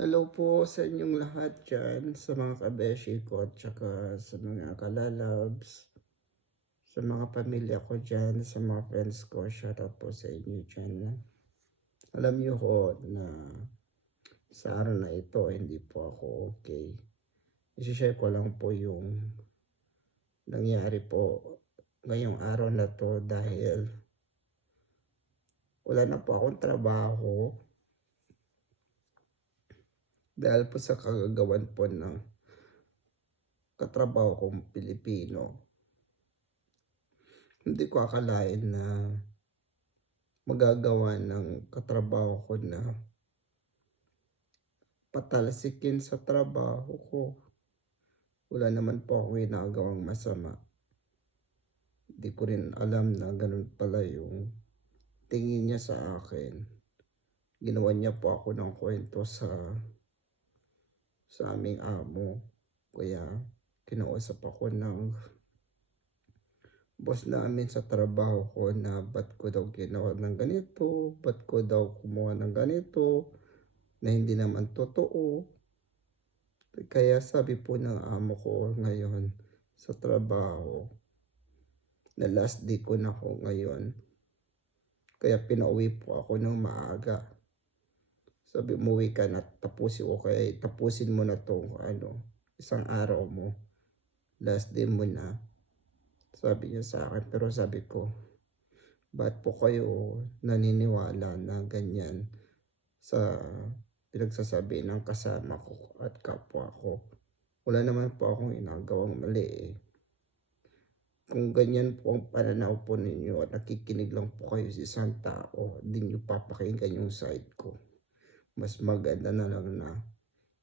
Hello po sa inyong lahat dyan, sa mga kabeshi ko at saka sa mga kalalabs, sa mga pamilya ko dyan, sa mga friends ko, shout out po sa inyo dyan. Alam niyo ho na sa araw na ito, hindi po ako okay. Isishare ko lang po yung nangyari po ngayong araw na to dahil wala na po akong trabaho dahil po sa kagagawan po ng katrabaho kong Pilipino. Hindi ko akalain na magagawa ng katrabaho ko na patalsikin sa trabaho ko. Wala naman po akong ginagawang masama. Hindi ko rin alam na ganun pala yung tingin niya sa akin. Ginawa niya po ako ng kwento sa sa aming amo. Kaya kinausap ako ng boss namin sa trabaho ko na ba't ko daw ginawa ng ganito, ba't ko daw kumuha ng ganito, na hindi naman totoo. Kaya sabi po ng amo ko ngayon sa trabaho, na last day ko na ako ngayon. Kaya pinauwi po ako ng maaga. Sabi, umuwi ka na, tapusin ko kaya tapusin mo na to, ano, isang araw mo. Last day mo na. Sabi niya sa akin, pero sabi ko, ba't po kayo naniniwala na ganyan sa pinagsasabi ng kasama ko at kapwa ko? Wala naman po akong inagawang mali eh. Kung ganyan po ang pananaw po ninyo nakikinig lang po kayo sa isang tao, hindi nyo papakinggan yung side ko mas maganda na lang na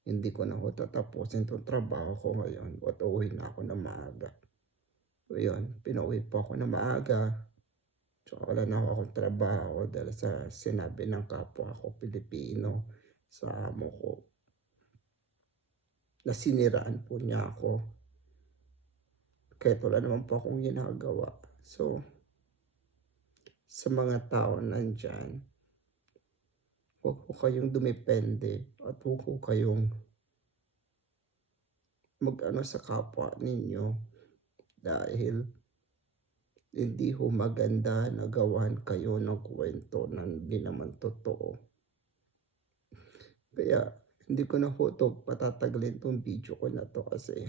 hindi ko na ako tatapusin itong trabaho ko ngayon at uwi na ako na maaga. So yun, pinauwi po ako na maaga. Tsaka wala na ako akong trabaho dahil sa sinabi ng kapwa ko Pilipino sa amo ko. Nasiniraan po niya ako. Kahit wala naman po akong ginagawa. So, sa mga tao nandyan, huwag ko kayong dumepende at huwag ko kayong mag-ano sa kapwa ninyo dahil hindi ho maganda na gawan kayo ng kwento na hindi naman totoo. Kaya hindi ko na ho to patatagalin tong video ko na to kasi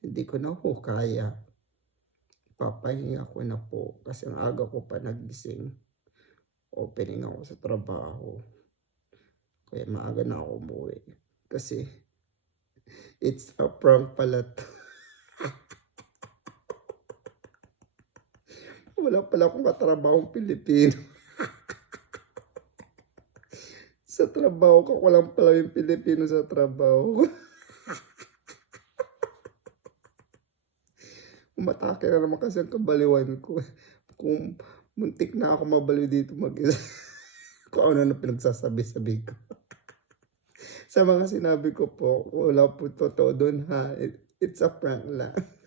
hindi ko na ho kaya. Papahinga ko na po kasi ang aga ko pa nagising opening ako sa trabaho. Kaya maaga na ako umuwi. Kasi, it's a prank pala to. Wala pala akong katrabahong Pilipino. sa trabaho ko, walang pala yung Pilipino sa trabaho. Umatake na naman kasi ang kabaliwan ko. Kung muntik na ako mabaliw dito mag-isa. Kung ano na pinagsasabi-sabi ko. Sa mga sinabi ko po, wala po totoo doon ha. It- It's a prank lang.